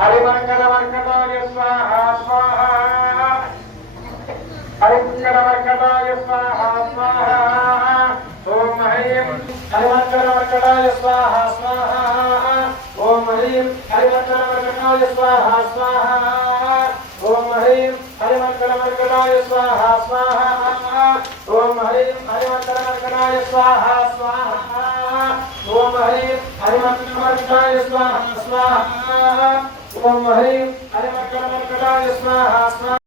हरिमंगलमर्कटाय स्वाहा स्वाहा हरिमंगलमर्कटाय स्वाहा स्वाहा ओम ह्रीं हरिमंगलमर्कटाय स्वाहा स्वाहा ओम ह्रीं हरिमंगलमर्कटाय स्वाहा स्वाहा ओम ह्रीं हरिमंगलमर्कटाय स्वाहा स्वाहा ओम ह्रीं हरिमंगलमर्कटाय स्वाहा स्वाहा ओम ह्रीं हरिमंगलमर्कटाय स्वाहा स्वाहा ओम ह्रीं हरिमंगलमर्कटाय स्वाहा स्वाहा।